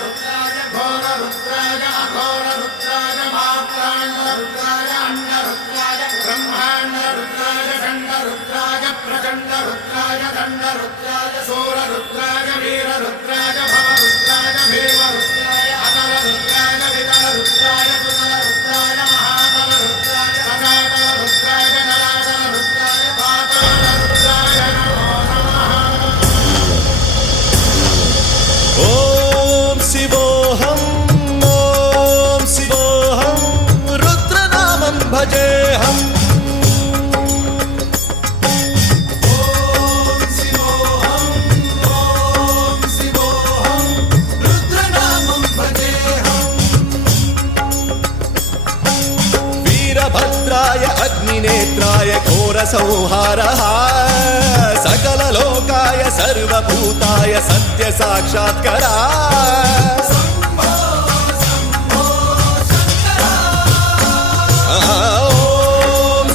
रुद्राय घोर रुद्राय अघोर रुद्राय मात्राण्ड रुद्राय अंड रुद्राय ब्रह्मांड रुद्राय खंड रुद्राय प्रचंड रुद्राय दंड रुद्राय शूर रुद्राय वीर रुद्राय भव रुद्राय भीम रुद्राय अतल रुद्राय वितल रुद्राय सुतल रुद्राय महातल रुद्राय सनातल रुद्राय नलातल रुद्राय पाताल रुद्राय नमो नमः। ओम शिवोऽहं रुद्रनामं भजेऽहम्। वीरभद्राय अग्निनेत्राय घोरसंहारः सकललोकाय सर्वभूताय सत्यसाक्षात्करा। ॐ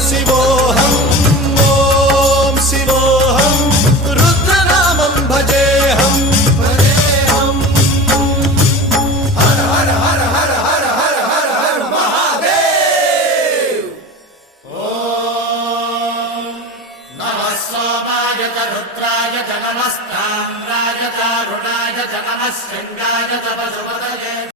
शिवोऽहं रुद्रनामं भजेऽहम्। हर हर हर हर हर हर हर हर महादेव। नमः सोमाय च रुद्राय च नमस्ताम्राय च रुणाय च नमः शृङ्गाय च पशुपतये